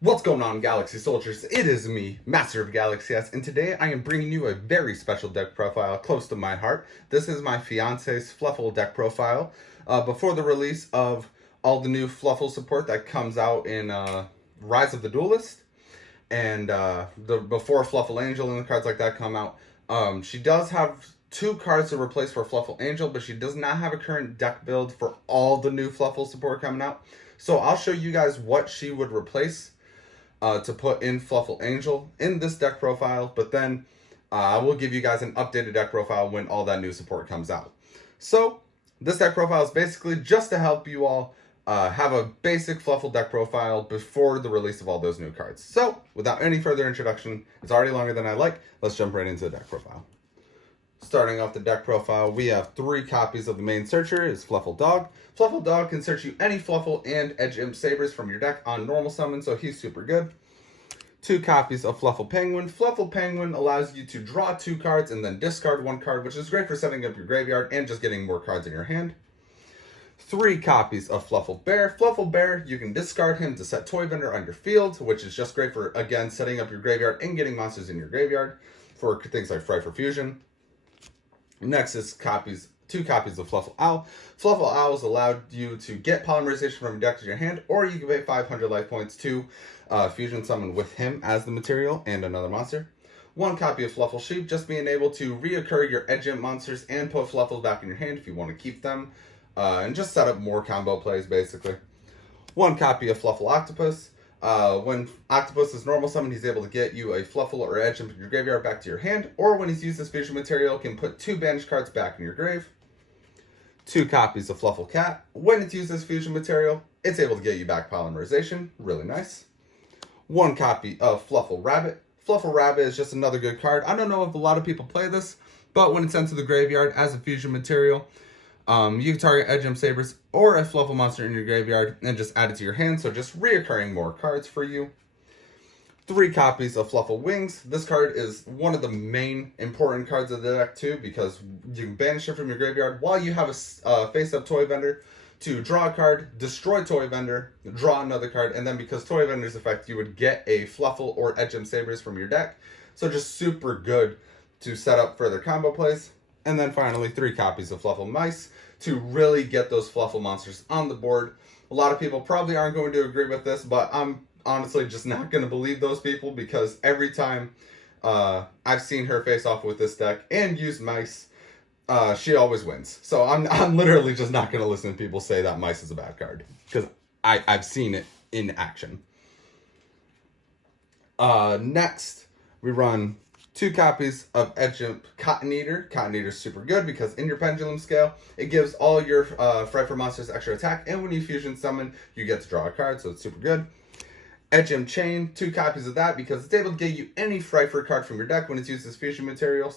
What's going on, Galaxy Soldiers? It is me, Master of Galaxy S, and today I am bringing you a very special deck profile close to my heart. This is my fiance's Fluffal Deck Profile. Before the release of all the new Fluffal support that comes out in Rise of the Duelist, and before Fluffal Angel and the cards like that come out, she does have two cards to replace for Fluffal Angel, but she does not have a current deck build for all the new Fluffal support coming out. So I'll show you guys what she would replace to put in Fluffal Angel in this deck profile, but then I will give you guys an updated deck profile when all that new support comes out. So this deck profile is basically just to help you all have a basic Fluffal deck profile before the release of all those new cards. So without any further introduction, it's already longer than I like, let's jump right into the deck profile. Starting off the deck profile, we have 3 copies of the main searcher. Is Fluffal Dog. Fluffal Dog can search you any Fluffal and Edge Imp Sabers from your deck on normal summon, so he's super good. 2 copies of Fluffal Penguin. Fluffal Penguin allows you to draw 2 cards and then discard 1 card, which is great for setting up your graveyard and just getting more cards in your hand. 3 copies of Fluffal Bear. Fluffal Bear, you can discard him to set Toy Vendor on your field, which is just great for, again, setting up your graveyard and getting monsters in your graveyard for things like Fright for Fusion. Next is 2 copies of Fluffal Owl. Fluffal Owls allowed you to get polymerization from your deck to your hand, or you can pay 500 life points to fusion summon with him as the material and another monster. 1 copy of Fluffal Sheep, just being able to reoccur your Edge Imp monsters and put Fluffals back in your hand if you want to keep them, and just set up more combo plays basically. 1 copy of Fluffal Octopus. When Octopus is normal summon, he's able to get you a Fluffal or Edge Imp in your graveyard back to your hand, or when he's used as fusion material, can put 2 banished cards back in your grave. 2 copies of Fluffal Cat. When it's used as fusion material, it's able to get you back polymerization. Really nice. 1 copy of Fluffal Rabbit. Fluffal Rabbit is just another good card. I don't know if a lot of people play this, but when it's sent to the graveyard as a fusion material, you can target Edge Imp Sabers or a Fluffal monster in your graveyard and just add it to your hand, so just reoccurring more cards for you. 3 copies of Fluffal Wings. This card is one of the main important cards of the deck too, because you can banish it from your graveyard while you have a face-up Toy Vendor to draw a card, destroy Toy Vendor, draw another card, and then because Toy Vendor's effect, you would get a Fluffal or Edge Imp Sabers from your deck. So just super good to set up further combo plays. And then finally, 3 copies of Fluffal Mice to really get those Fluffal monsters on the board. A lot of people probably aren't going to agree with this, but I'm honestly just not going to believe those people, because every time I've seen her face off with this deck and use Mice, she always wins. So I'm literally just not going to listen to people say that Mice is a bad card, because I've seen it in action. Next, we run 2 copies of Edge Imp Cotton Eater. Cotton Eater is super good because in your pendulum scale, it gives all your Fright for monsters extra attack, and when you fusion summon, you get to draw a card, so it's super good. Edge Imp Chain, 2 copies of that because it's able to get you any Fright for card from your deck when it's used as fusion material,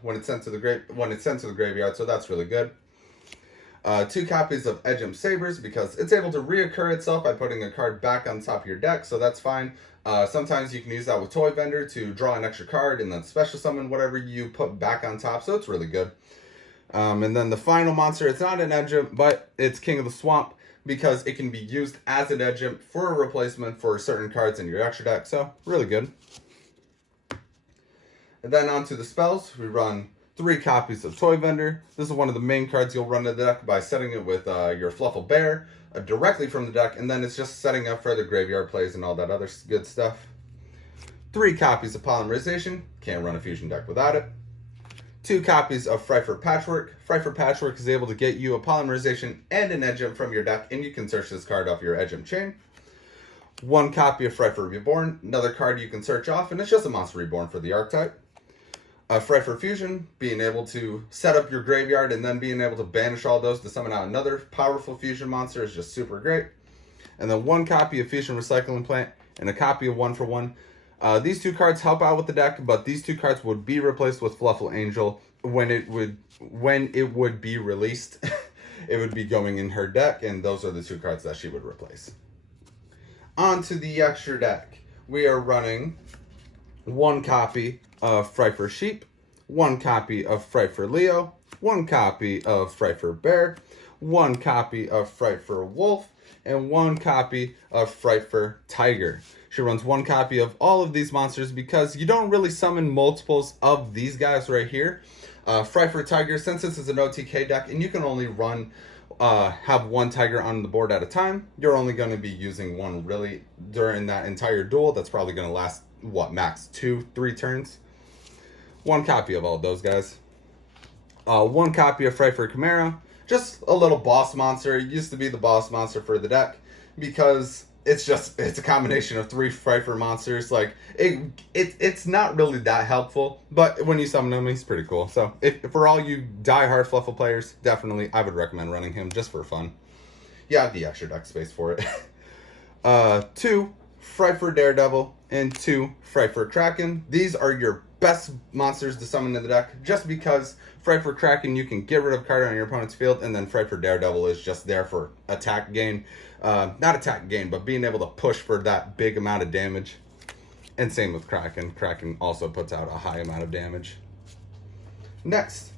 when it's sent to the graveyard, so that's really good. 2 copies of Edge Imp Sabers because it's able to reoccur itself by putting a card back on top of your deck, so that's fine. Sometimes you can use that with Toy Vendor to draw an extra card and then special summon whatever you put back on top, so it's really good. And then the final monster, it's not an Edge Imp, but it's King of the Swamp because it can be used as an Edge Imp for a replacement for certain cards in your extra deck, so really good. And then onto the spells, we run 3 copies of Toy Vendor. This is one of the main cards you'll run in the deck by setting it with your Fluffal Bear directly from the deck, and then it's just setting up further graveyard plays and all that other good stuff. 3 copies of Polymerization. Can't run a fusion deck without it. 2 copies of Fright for Patchwork. Fright for Patchwork is able to get you a Polymerization and an Edge Imp from your deck, and you can search this card off your Edge Imp chain. 1 copy of Fright for Reborn. Another card you can search off, and it's just a monster reborn for the archetype. Fright for Fusion, being able to set up your graveyard and then being able to banish all those to summon out another powerful fusion monster is just super great. And then 1 copy of Fusion Recycling Plant and a copy of 1 for 1. These 2 cards help out with the deck, but these 2 cards would be replaced with Fluffal Angel when it would be released. It would be going in her deck, and those are the 2 cards that she would replace. On to the extra deck. We are running 1 copy of Fright for Sheep, 1 copy of Fright for Leo, 1 copy of Fright for Bear, 1 copy of Fright for Wolf, and 1 copy of Frightfur Tiger. She runs 1 copy of all of these monsters because you don't really summon multiples of these guys right here. Frightfur Tiger, since this is an OTK deck and you can only run have 1 tiger on the board at a time, you're only going to be using 1 really during that entire duel. That's probably going to last, what, max 2-3 turns. 1 copy of all of those guys. 1 copy of Frightfur Chimera. Just a little boss monster. It used to be the boss monster for the deck because it's a combination of 3 Frightfur monsters. Like, it's not really that helpful, but when you summon him, he's pretty cool. So, if for all you die-hard Fluffal players, definitely I would recommend running him just for fun. You have the extra deck space for it. 2 Frightfur Daredevil and 2 Frightfur Kraken. These are your best monsters to summon in the deck, just because Frightfur Kraken, you can get rid of a card on your opponent's field, and then Frightfur Daredevil is just there for attack gain. Not attack gain, but being able to push for that big amount of damage. And same with Kraken. Kraken also puts out a high amount of damage. Next,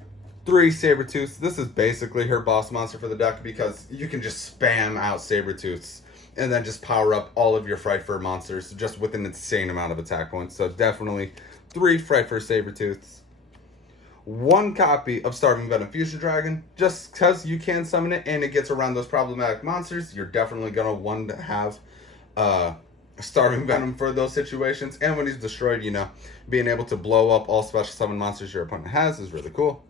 3 Sabertooths. This is basically her boss monster for the deck because you can just spam out Sabertooths and then just power up all of your Frightfur monsters just with an insane amount of attack points. So definitely 3 Frightfur Sabertooths. 1 copy of Starving Venom Fusion Dragon. Just because you can summon it and it gets around those problematic monsters, you're definitely going to want to have Starving Venom for those situations. And when he's destroyed, you know, being able to blow up all special summon monsters your opponent has is really cool.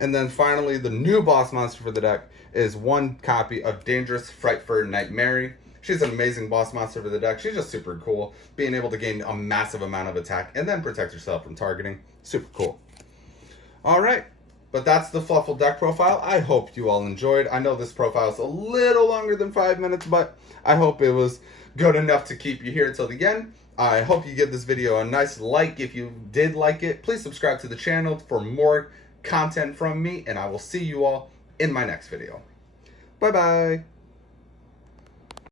And then finally, the new boss monster for the deck is 1 copy of Dangerous Frightfur Nightmare. She's an amazing boss monster for the deck. She's just super cool. Being able to gain a massive amount of attack and then protect yourself from targeting. Super cool. Alright, but that's the Fluffal Deck Profile. I hope you all enjoyed. I know this profile is a little longer than 5 minutes, but I hope it was good enough to keep you here till the end. I hope you give this video a nice like if you did like it. Please subscribe to the channel for more content from me, and I will see you all in my next video. Bye-bye.